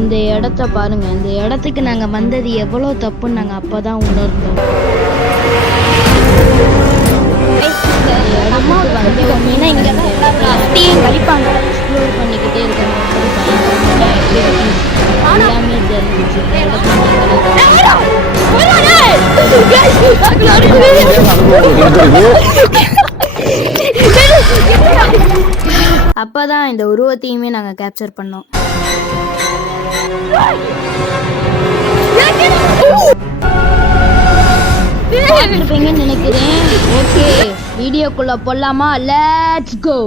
இந்த இடத்த பாருங்க. இந்த இடத்துக்கு நாங்க வந்தது எவ்வளவு தப்புன்னு நாங்க அப்பதான் உணர்ந்தோம். எக்ஸ்ப்ளோர் பண்ணிக்கிட்டே இருக்காங்க. எல்லாமே தெரிஞ்சிச்சு. அப்பதான் இந்த உருவத்தையுமே நாங்க கேப்சர் பண்ணோம். பார்த்திருப்பீங்கன்னு நினைக்கிறேன். ஓகே, வீடியோக்குள்ள போலாமா? Let's go.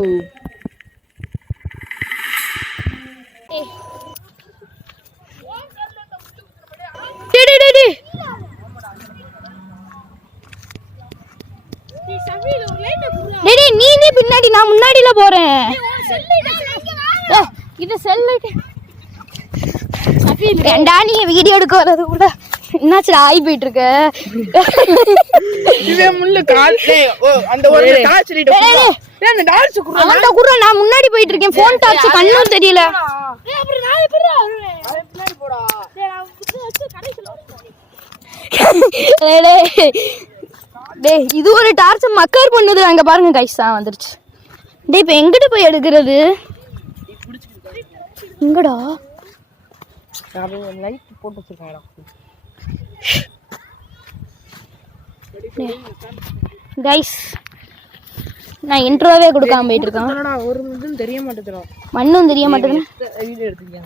நீ பின்னாடி, நான் முன்னாடில போறேன். இது செல்லு ஏண்டா நீ வீடியோ எடுக்க வர்றது கூட என்னாச்சு ஆகி போயிட்டு இருக்க. நான் முன்னாடி போயிட்டு இருக்கேன். போன் டார்ச் கண்ணும் தெரியல. டேய் இது ஒரு டார்ச் மக்கர் பண்ணுது. அங்க பாருங்க கைஸ் வந்துருச்சு. டேய் இப்ப எங்கிட்ட போய் எடுக்கிறது? எங்கடா லைட் போட்டு வச்சிருக்காங்கடா. கைஸ் நான் இன்ட்ரோவே கொடுக்காம போயிட்டு இருக்கேன். ஒரு இதுவும் தெரிய மாட்டேங்குதுடா. மண்ணும் தெரிய மாட்டேங்குது. வீடியோ எடுத்துக்கியா?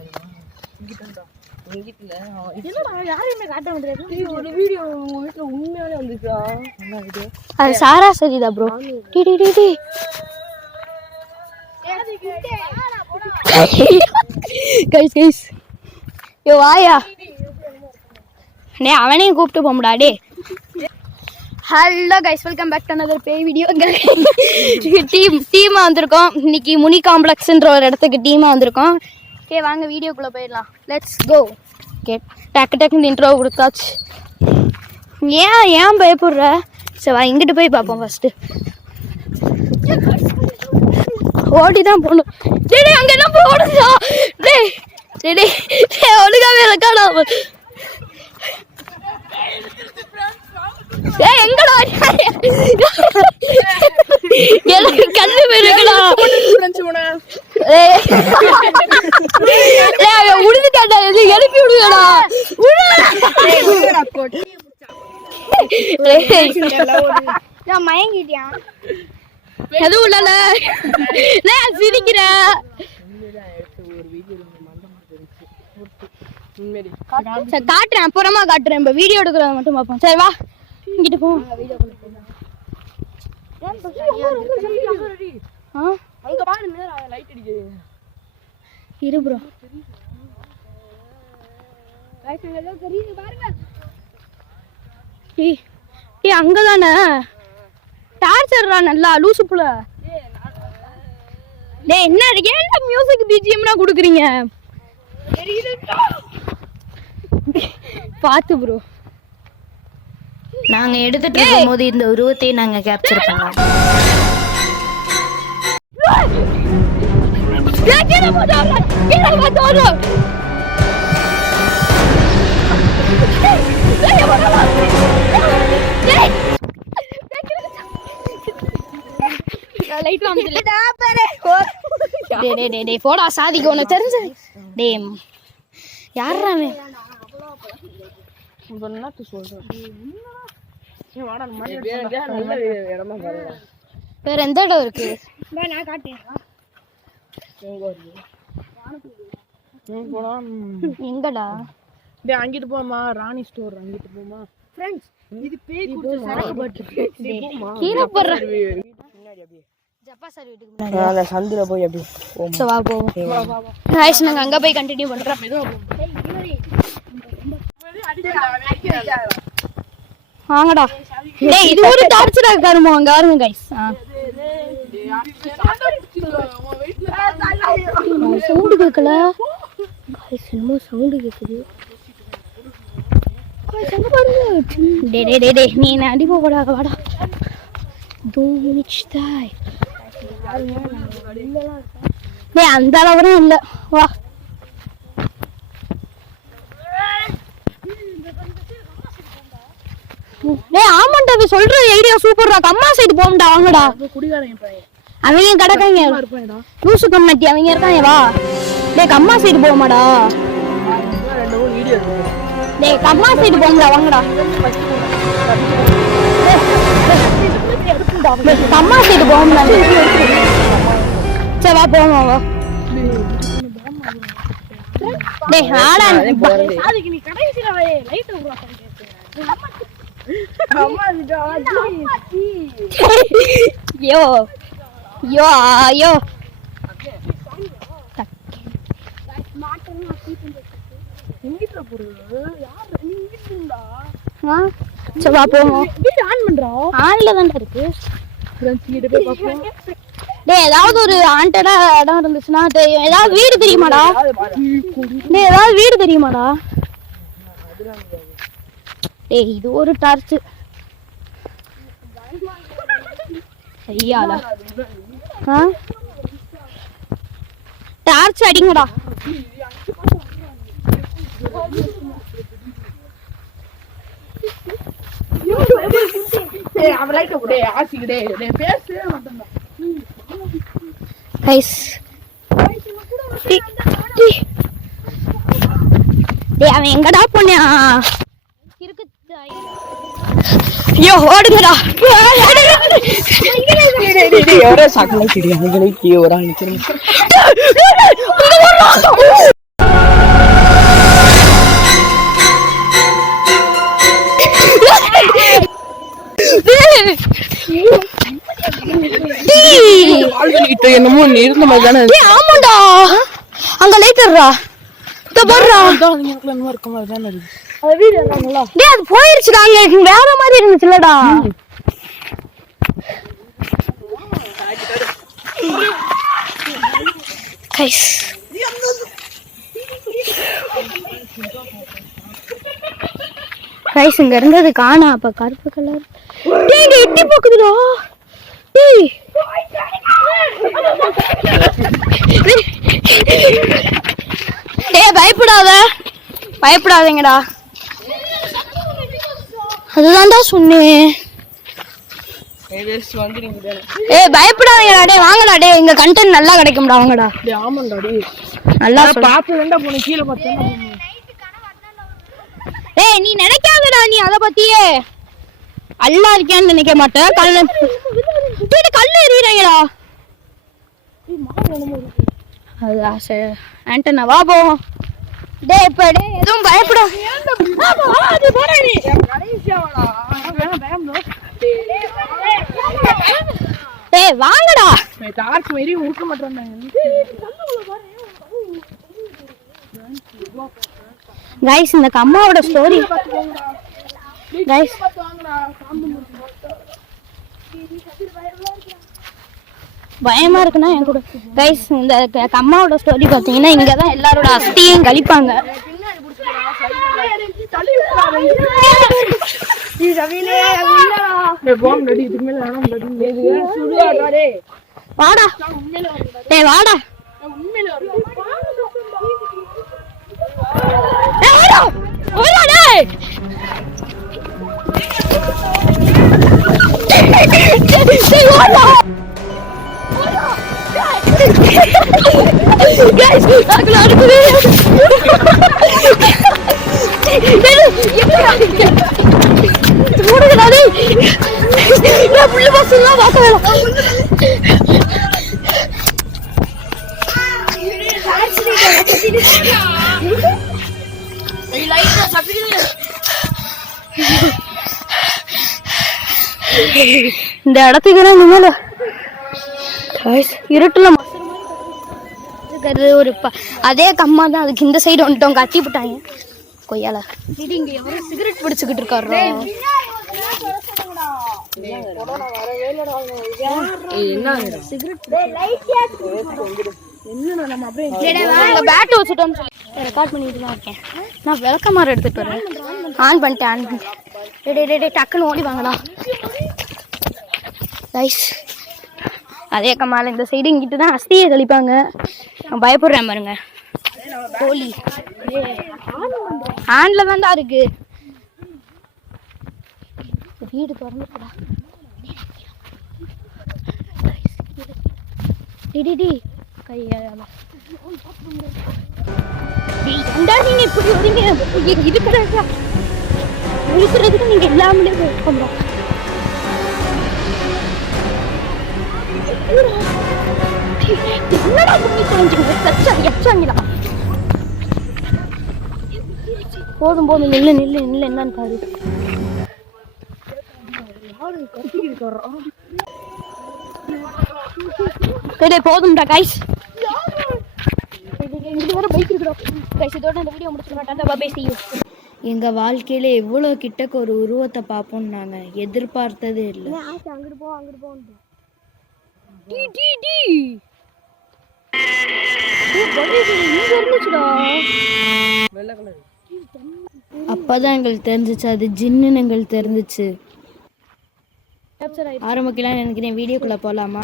அது சாரா சரிதா ப்ரோ. கைஸ் யோ வாயா. டே அவனையும் கூப்பிட்டு போம்டா. டே hello guys, welcome back to another பேய் வீடியோ. டீமா வந்திருக்கோம் இன்னைக்கு. முனி காம்ப்ளெக்ஸ்ன்ற ஒரு இடத்துக்கு டீமா வந்திருக்கோம். ஓகே வாங்க வீடியோக்குள்ளே போயிடலாம். Let's go. ஓகே டக்குன்னு இன்ட்ரோ கொடுத்தாச்சு. ஏன் பயப்படுற? சரி வா இங்கிட்டு போய் பார்ப்போம். ஃபர்ஸ்ட்டு ஓடி தான் போகணும். டே அங்கே என்ன போடுதா? டே ஒழுங்காவே ரெக்கார்ட் ஆகும். எங்கடா எனக்கு கண்ணு போயிருக்கடா. உழுதுட்டாடா. எழுப்பி விடுங்கடா. மயங்கிட்டியா? எதுவும் இல்ல சிரிக்கிற. காட்டுறேன் அப்புறமா காட்டுறேன். இப்ப வீடியோ எடுக்கிறத மட்டும் பார்ப்போம். சரி வா இங்கிட்டு போ. இரு ப்ரோ. அங்கதானே டார்ச்சர்ரா நல்லா லூசு புல. டேய் என்ன ஏன்டா மியூசிக் பிஜிஎம்னா குடுக்குறீங்க? பாத்து ப்ரோ. நாங்க எடுத்துட்டு இருக்கும்போது இந்த உருவத்தை நாங்க கேப்சர் பண்ணோம். போடா சாதிக்கு உனக்கு தெரிஞ்ச. டே யாரா வேற எந்த இடம் இருக்கு? எங்கடா? அங்கிட்டு போமா. ராணி ஸ்டோர் அங்கிட்டு போமா. கீழே போடுற சந்தில போய் அப்படி நாங்க அங்க போய் கண்டினியூ பண்றோம். வாங்கடா. டேய் இது ஒரு டார்ச்சரா இருக்காருமா. அங்க பாருங்க गाइस. சவுண்ட் கேக்கல गाइस. என்னமோ சவுண்ட் கேக்குது. गाइस அங்க பாருங்க. டேய் நீ என்ன அடி போடா. வாடா. தூமிச்டாய். டேய் அந்த அளவுக்கு இல்ல. வா. சொல்ற ஐடியா சூப்பர்டா. அம்மா சைடு போம்டா வாங்கடா. குடிகாரங்க பையன் அவங்க கடக்காங்க இருப்பாங்கடா. லூசு கம்மாட்டி அவங்க இருக்காங்க வா. டேய் அம்மா சைடு போமாடா. ரெண்டு வீடியோ இருக்கு. டேய் அம்மா சைடு போம்டா வாங்கடா. அம்மா சைடு போம்டா. சரி வா போமா வா. டேய் ஆடா அதுக்கு நீ கடைசில லைட் உருவாக்க அம்மா யோ யோ ஐயோ எங்கிட்ட போறது யார் நீ இங்கிட்டு இருந்தா சரி வா போவோம். வீடியோ ஆன் பண்றா ஆன்ல தான் இருக்கு. ஃப்ரெண்ட்ஸ் கிட்ட போய் பாப்போம். டேய் ஏதாவது ஒரு ஆண்டடா இடம் இருந்துச்சுன்னா ஏதாவது வீடு தெரியுமாடா? டேய் ஏதாவது வீடு தெரியுமாடா? டேய் இது ஒரு டார்ச் ஐயாடா. டார்ச் அடிங்கடா. டேய் அவ லைட் போடு ஆசிக்கு டேய் பேசு மாட்டேன்டா கைஸ். டேய் அவன் எங்கடா போனியா? இருக்கு ஐயோ ஓடுங்கடா. எவரே சாக்கல தெரியும் உங்களுக்கு ஒரு ஆள் நிக்கிறேன். என்னமோ இருந்த மாதிரி தானே. ஆமாண்டா அங்க லைட்டர்ரா இருக்க மாதிரி தானே இருக்கு. டேய் அது போயிருச்சுடா. அங்க வேற மாதிரி இருந்துச்சுலடா. கைஸ் கைஸ் இங்க இருந்தது காணா. அப்ப கருப்பு கலர் டேய் எட்டி போக்குதுடா. டேய் டேய் பயப்படாதீங்கடா. அதுதான்டா சொன்னேன். ஏய் பயப்படாதீங்கடா. டேய் வாங்கடா. டேய் இங்க கண்டென்ட் நல்லா கிடைக்கும்டா வாங்கடா. டேய் ஆமாடா டேய் நல்லா பாப்பு வேண்டா போன கீழ பார்த்தேன். டேய் நீ நினைக்காதடா. நீ அத பத்தியே அல்லா இருக்கேன்னு நினைக்க மாட்டேன். கல்லு எறியறீங்கடா. அது ஆசை ஆண்டனா வா போவோம். டேய் இப்ப டேய் எதுவும் பயப்பட. அது போறா நீ கடைசியா வாடா. டேய் வாங்கடா. டார்ச் மாதிரி ஊக்க மாட்டறானே. गाइस இந்த அம்மாவோட ஸ்டோரி गाइस பயமா இருக்குனா என் கூட गाइस இந்த அம்மாவோட ஸ்டோரி பாத்தீங்கன்னா இங்க தான் எல்லாரோட அஸ்தியையும் கழிப்பாங்க. நீ சவிலே இல்லடா. டேய் பாம் ரெடி இதுக்கு மேல வேணாம் ரெடி சுடுடா டேய். வாடா. டேய் வாடா. உண்மையில வர. டேய் வாடா. வாடா டேய். டேய் வாடா. गाइस அகல அடுத்து ஓடுடா டேய். நான் புள்ள பசங்க வாக்க வேணாம். ஏய் லைட்டா சப்பிடு. இந்த இடத்துக்கு நான் மேல गाइस இருட்டுல ஒரு அதே கம்மா தான். அதுக்கு இந்த சைடு வந்துட்டோம். கட்டி போட்டாங்க கொய்யால. இங்க எவரோ சிகரெட் பிடிச்சிக்கிட்டு இருக்காரு. பேட் வச்சுட்டோம்னு சொல்லி ரெக்கார்ட் பண்ணிட்டு தான் இருக்கேன். நான் விளக்கமாறு எடுத்துட்டு வரேன். ஆன் பண்ணிட்டேன். டக்குன்னு ஓடி வாங்கடா गाइस. அதே கம்மால இந்த சைடு இங்கிட்டு தான் அஸ்தியை கழிப்பாங்க. நான் பயப்படுறேன் பாருங்க. கோழி ஆன்ல தான் இருக்கு. வீடு திறந்துடா. டிடி கையால ஏன்டா நீங்க இப்படி வரீங்க? இருக்கிறதுக்கு நீங்க எல்லாமே இருக்கோம்டா. என்னடா பண்ணி தொலைஞ்சுங்க எச்சாங்களா? போதும் போதும், நில்லு நில்லு நில்லு, என்னன்னு பாரு. சரி போதும்டா கைஸ். எங்க வாழ்க்கையில எவ்வளவு கிட்டக்க ஒரு உருவத்தை பார்ப்போம் நாங்க எதிர்பார்த்ததே இல்லை. அப்பதான் எங்களுக்கு தெரிஞ்சிச்சு அது ஜின்னு எங்களுக்கு தெரிஞ்சிச்சு. ஆரம்பிக்கலாம் நினைக்கிறேன். வீடியோக்குள்ள போலாமா?